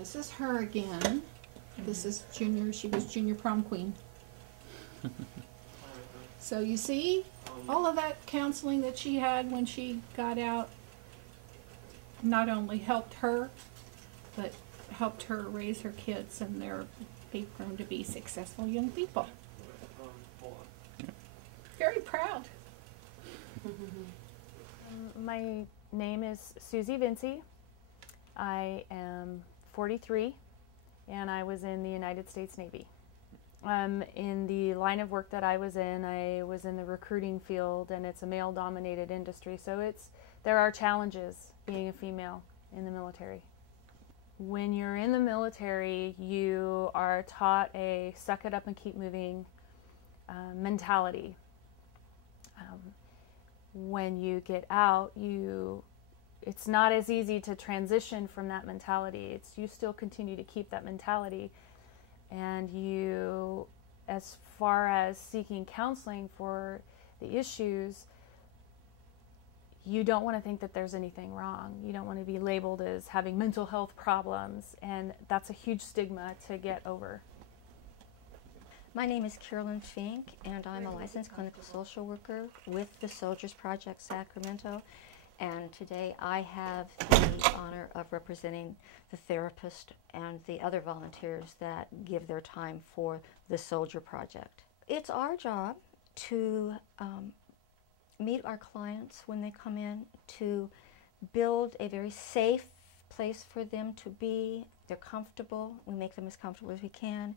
This is her again. This is junior. She was junior prom queen. So you see, all of that counseling that she had when she got out not only helped her, but helped her raise her kids, and they've grown to be successful young people. Very proud. My name is Susie Vinci. I am 43, and I was in the United States Navy. In the line of work that I was in the recruiting field, and it's a male-dominated industry, so there are challenges being a female in the military. When you're in the military, you are taught a suck it up and keep moving mentality. When you get out, it's not as easy to transition from that mentality. You still continue to keep that mentality, and you, as far as seeking counseling for the issues, you don't want to think that there's anything wrong. You don't want to be labeled as having mental health problems, and that's a huge stigma to get over. My name is Carolyn Fink, and I'm a licensed clinical social worker with the Soldiers Project Sacramento. And today I have the honor of representing the therapist and the other volunteers that give their time for the Soldier Project. It's our job to meet our clients when they come in, to build a very safe place for them to be. They're comfortable. We make them as comfortable as we can.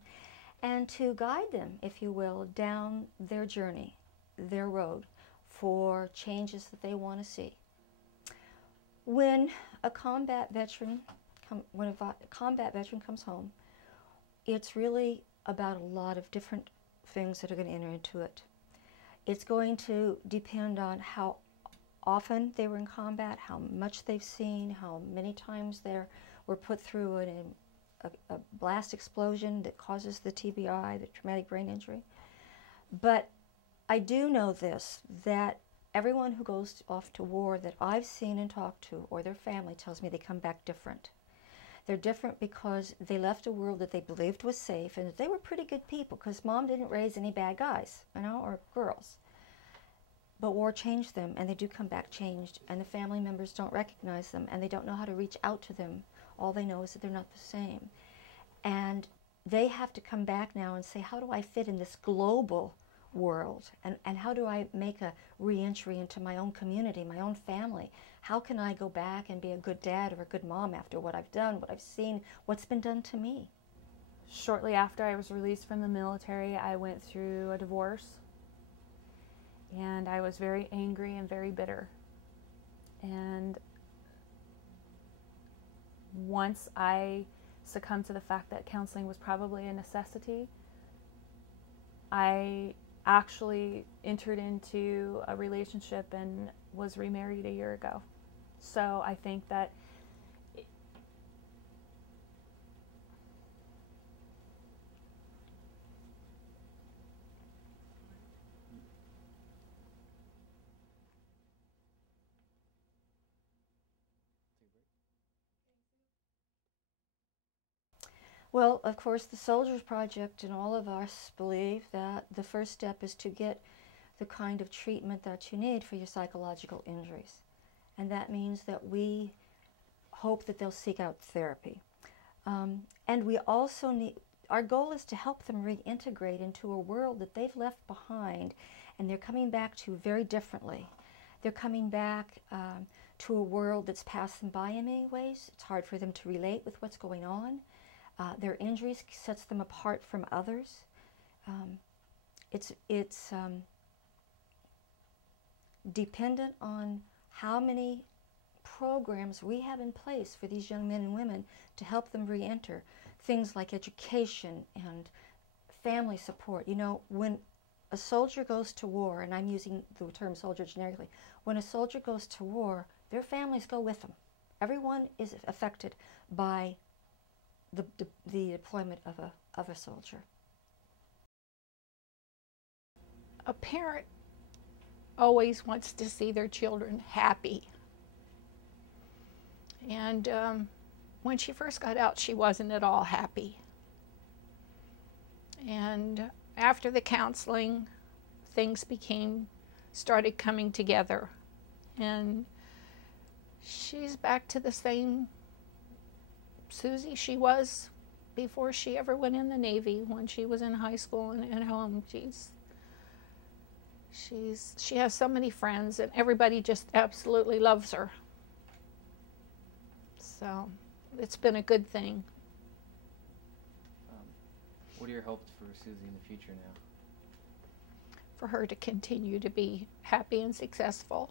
And to guide them, if you will, down their journey, their road, for changes that they want to see. When a combat veteran comes home, it's really about a lot of different things that are going to enter into it. It's going to depend on how often they were in combat, how much they've seen, how many times they were put through a blast explosion that causes the TBI, the traumatic brain injury. But I do know this, that everyone who goes off to war that I've seen and talked to, or their family, tells me they come back different. They're different because they left a world that they believed was safe, and that they were pretty good people, because Mom didn't raise any bad guys, or girls. But war changed them, and they do come back changed, and the family members don't recognize them, and they don't know how to reach out to them. All they know is that they're not the same. And they have to come back now and say, how do I fit in this global world? And how do I make a re-entry into my own community, my own family? How can I go back and be a good dad or a good mom after what I've done, what I've seen, what's been done to me? Shortly after I was released from the military, I went through a divorce, and I was very angry and very bitter. And once I succumbed to the fact that counseling was probably a necessity, I actually entered into a relationship and was remarried a year ago. So I think that Well, of course, the Soldiers Project and all of us believe that the first step is to get the kind of treatment that you need for your psychological injuries. And that means that we hope that they'll seek out therapy. And we also need, our goal is to help them reintegrate into a world that they've left behind, and they're coming back to very differently. They're coming back to a world that's passed them by in many ways. It's hard for them to relate with what's going on. Their injuries sets them apart from others. It's dependent on how many programs we have in place for these young men and women to help them re-enter. Things like education and family support. You know, when a soldier goes to war, and I'm using the term soldier generically, when a soldier goes to war, their families go with them. Everyone is affected by the deployment of a soldier. A parent always wants to see their children happy. And when she first got out, she wasn't at all happy. And after the counseling, things started coming together. And she's back to the same Susie she was before she ever went in the Navy, when she was in high school and at home. She has so many friends, and everybody just absolutely loves her. So it's been a good thing. What are your hopes for Susie in the future now? For her to continue to be happy and successful.